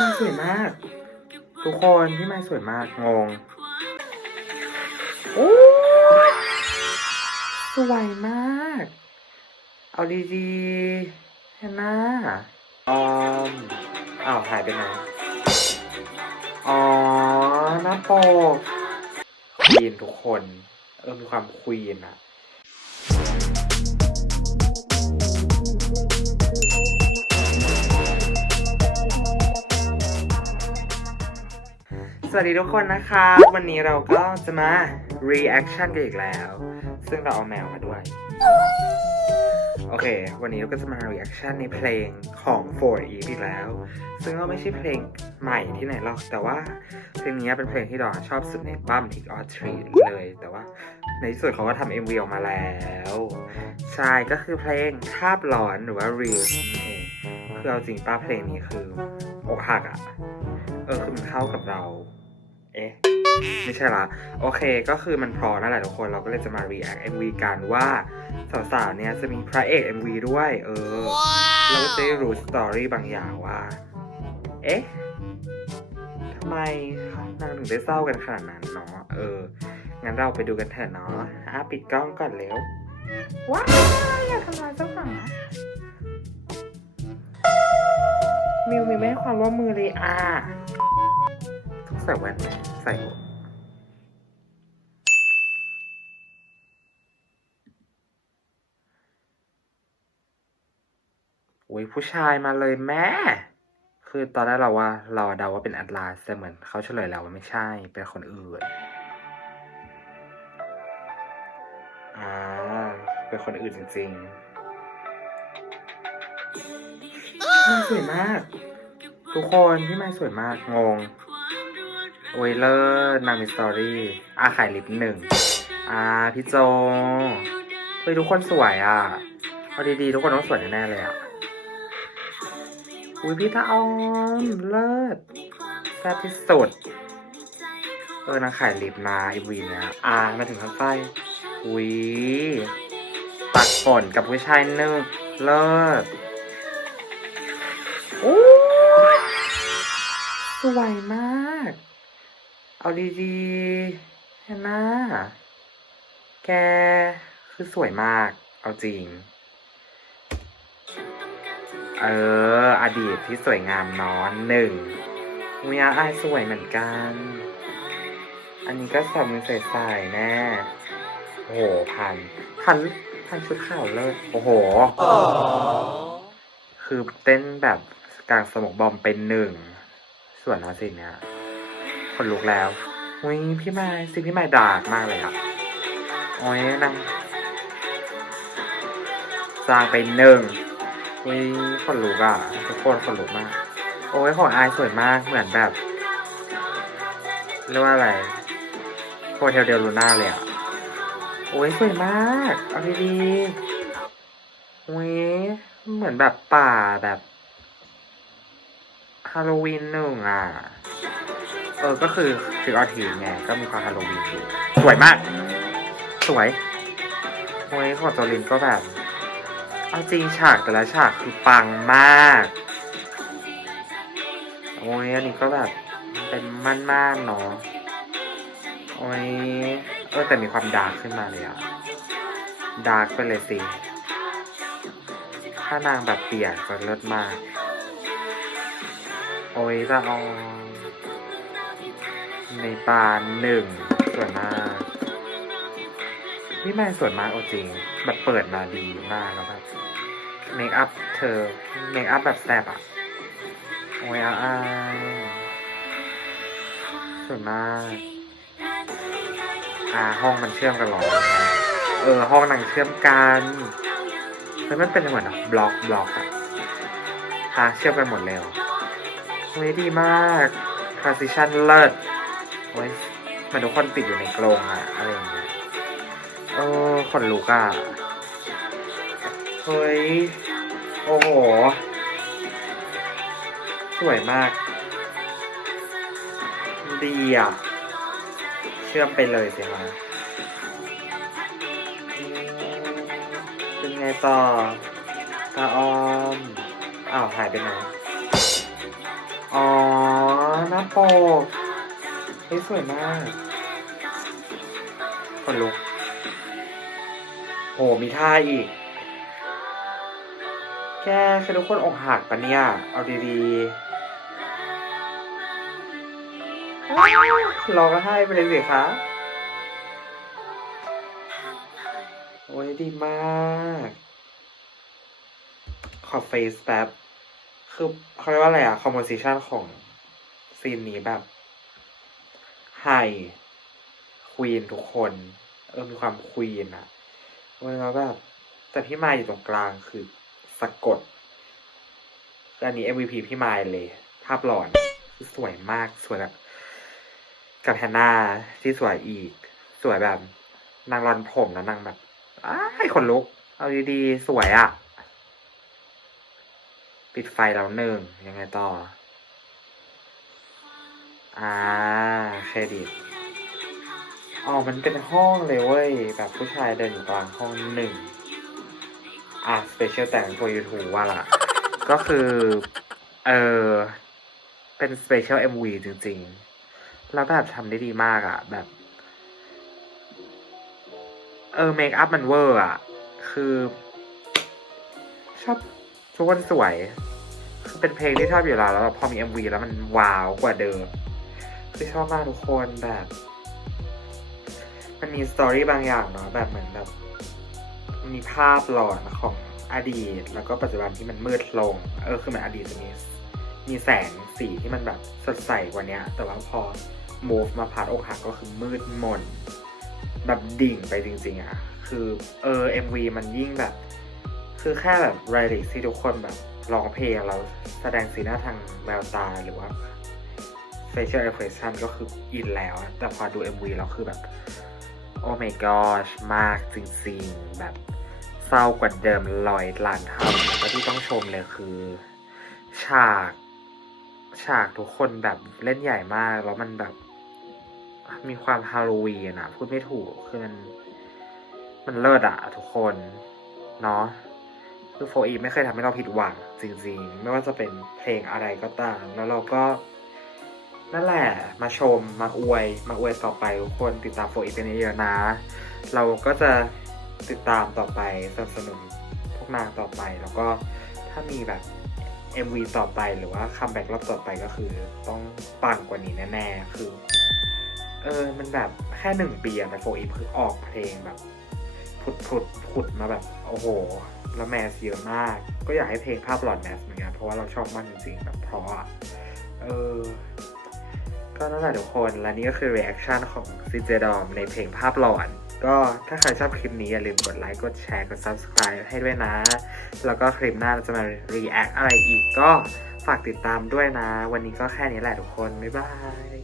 มันสวยมาก ทุกคนพี่ไม้สวยมากงงโอ้สวยมาก เอาดีๆเห็นหน้าออมอ้าวหายไปไหนอ๋อหน้าโปกควีนทุกคน เออมีความควีนอะ สวัสดีทุกคนนะคะ วันนี้เราก็จะมา reaction กันอีกแล้ว ซึ่งเราเอาแมวมาด้วย โอเค วันนี้เราก็จะมา reaction ในเพลงของ For Eve อีกแล้ว ซึ่งก็ไม่ใช่เพลงใหม่ที่ไหนหรอก แต่ว่าเพลงนี้เป็นเพลงที่ดอนชอบสุดในบัม Tick or Treat เลย แต่ว่าในที่สุดเขาก็ทำ MV ออกมาแล้ว ใช่ ก็คือเพลงคาบหลอนหรือว่า Reels นั่นเองคือเอาจริงป้าเพลงนี้คืออกหักอะเออคือมันเข้ากับเรา เอ๊ะไม่ใช่ละโอเคก็คือมันพอนั่นแหละทุกคนเราก็เลยจะมา react MV กันว่าสาวๆเนี่ยจะมีพระเอก MV ด้วย เออ เราก็จะได้รู้สตอรี่บางอย่างว่า เอ๊ะทำไมนางถึงได้เศร้ากันขนาดนั้นเนาะเออ งั้นเราไปดูกันเถอะเนาะอะปิดกล้องก่อนเร็วว้ายอย่าทำลายเจ้าของนะมิวมีไม่ให้ความร่วมมือเลยอะต้องใส่แว่นใส่หมวกอุ้ยผู้ชายมาเลยแม่ คือตอนแรกเราว่าเราเดาว่าเป็นแอดลาสแต่เหมือนเขาเฉลยแล้วว่าไม่ใช่ เป็นคนอื่น อ่า เป็นคนอื่นจริงๆมันสวยมาก ทุกคนพี่ไม้สวยมาก งง โอ้ยเลิศนางมีสตอรี่อาขายลิปหนึ่งอ่าพี่โจเฮ้ยทุกคนสวยอะเอาดีๆทุกคนต้องสวยแน่เลยอะอุ้ยพี่ตาออมเลิศแซ่บที่สุดเออนางขายลิปนาอีวีเนี้ยอ่ามาถึงข้างใต้อุ้ยตักฝนกับผู้ชายหนึ่งเลิศโอ้สวยมาก เอาดีๆเห็นหน้าแกคือสวยมาก เอาจริง เออ อดีตที่สวยงามนอนหนึ่งวิอาอายสวยเหมือนกัน อันนี้ก็สามือใส่ๆแน่ โอ้โหพันพันพันชุดขาวเลิศโอ้โห คือเต้นแบบกลางสมองบอมเป็นหนึ่ง ส่วนนาสิเนี่ย นลุกแล้วอุ้ยพี่ไม้สิพี่ไม้ดาร์กมากเลยอะโอ้ยนางสร้างไปหนึ่งอุ้ยคนลุกอะทุกคนคนลุกมาก โอ้ยของอายสวยมากเหมือนแบบเรียกว่าอะไรโฮเทลเดลูน่าเลยอะโอ้ยสวยมากเอาดีๆโอ้ยเหมือนแบบป่าแบบฮาโลวีนหนึ่งอะ เออก็คือคือเอาทีไงก็มีความฮาโลวีนอยู่สวยมาก สวยโอ้ยของโจลินก็แบบ เอาจริงฉากแต่ละฉากคือปังมากโอ้ยอันนี้ก็แบบเป็นมั่นมากเนาะโอ้ยเออแต่มีความดาร์กขึ้นมาเลยอะดาร์กไปเลยสิถ้านางแบบเปียกก็เลิศมาก โอ้ยจะเอา ในปานหนึ่งสวยมากพี่ไม่สวยมากเอาจริง แบบเปิดมาดีมากแล้วแบบเมคอัพเธอเมคอัพแบบแซ่บอะโอ้ยอาอาสวยมาก อ่าห้องมันเชื่อมกันหรอ เออ ห้องนางเชื่อมกันแล้วมันเป็นเหมือนบล็อกบล็อกอะฮะเชื่อมกันหมดเลยเหรอเฮ้ยดีมาก transition เลิศ โอ้ยเหมันทุกคนติดอยู่ในกรงอะอะไรอย่างเงี้ยเออขนลุกอะเฮ้ย โอ้โห สวยมาก ดีอะ เชื่อมไปเลยสิคะเป็นไงต่อตาออม อ้าว หายไปไหน อ๋อหน้าปก ฮ้ยสวยมากคนลุกโหมีท่าอีก แกคือทุกคนอกหักปะเนี่ย เอาดีๆอ้าวร้องไห้ไปเลยสิคะโอ้ยดีมาก ขอเฟซแป๊บ คือเขาเรียกว่าอะไรอะคอมโพสิชันของซีนนี้แบบ ไฮควีนทุกคน เออมีความควีนอะเวลาแบบแต่พี่มายอยู่ตรงกลางคือสะกดออันนี้ MVP พี่มายเลย ภาพหลอนคือสวยมากสวยแบบกับแฮนนาที่สวยอีก สวยแบบ นางรอนผมแล้วนางแบบอ้ายขนลุก เอาดีๆ สวยอะ่ะ ปิดไฟแล้วหนึ่งยังไงต่อ อ่าเครดิตอ๋อมันเป็นห้องเลยเว้ย แบบผู้ชายเดินอยู่กลางห้องหนึ่ง อะสเปเชียลแต่ง for YouTube ว่าล่ะ ก็คือ เออ เป็นสเปเชียล MV จริงๆ แล้วแบบทำได้ดีมากอะแบบ เออ เมคอัพมันเวอร์อะคือ ชอบทุกคนสวย คือเป็นเพลงที่ชอบอยู่แล้ว แล้วแบบพอมี MV แล้วมันว้าวกว่าเดิม คือชอบมากทุกคนแบบ มันมีสตอรี่บางอย่างเนาะแบบเหมือนแบบมีภาพหลอนของอดีต แล้วก็ปัจจุบันที่มันมืดลง เออคือเหมันอดีตจะมีมีแสงสีที่มันแบบสดใสกว่าเนี้ยแต่ว่าพอ move มาพาร์ทอกหักก็คือมืดมน แบบดิ่งไปจริงๆอะ คือเออ MV มันยิ่งแบบ คือแค่แบบรายลิที่ทุกคนแบบร้องเพลงเราแสดงสีหน้าทางแววตาหรือว่า facial expression ก็คืออินแล้ว แต่พอดู MV แล้วคือแบบ โอ้ my gosh มากจริงๆ แบบเศร้ากว่าเดิมลอยล้านเท่าแล้วที่ต้องชมเลยคือ ฉาก ฉากทุกคนแบบเล่นใหญ่มาก แล้วมันแบบมีความฮาโลวีนอะพูดไม่ถูก คือมัน มันเลิศอะทุกคน เนาะคือโฟอีไม่เคยทำให้เราผิดหวังจริงๆ ไม่ว่าจะเป็นเพลงอะไรก็ตาม แล้วเราก็ นั่นแหละ มาชมมาอวย มาอวยต่อไปทุกคนติดตามโฟอีเป็นเยอะนะ เราก็จะติดตามต่อไปสนับสนุนพวกนางต่อไป แล้วก็ถ้ามีแบบ MV ต่อไปหรือว่าคัมแบ็กรอบต่อไปก็คือต้องปังกว่านี้แน่ๆ คือ เออ มันแบบแค่หนึ่งปีอะแต่โฟอีคือออกเพลงแบบผุดผุดผุดมาแบบ โอ้โห แล้วแมสเยอะมาก ก็อยากให้เพลงภาพหลอนแมสเหมือนกันเพราะว่าเราชอบมากจริงๆแบบเพราะอะเออ ก็นั่นแหละทุกคนและนี่ก็คือ reaction ของซิเจดอมในเพลงภาพหลอน ก็ถ้าใครชอบคลิปนี้อย่าลืมกดไลค์ กดแชร์ กด subscribe ให้ด้วยนะ แล้วก็คลิปหน้าเราจะมา react อะไรอีกก็ฝากติดตามด้วยนะ วันนี้ก็แค่นี้แหละทุกคน บ๊ายบาย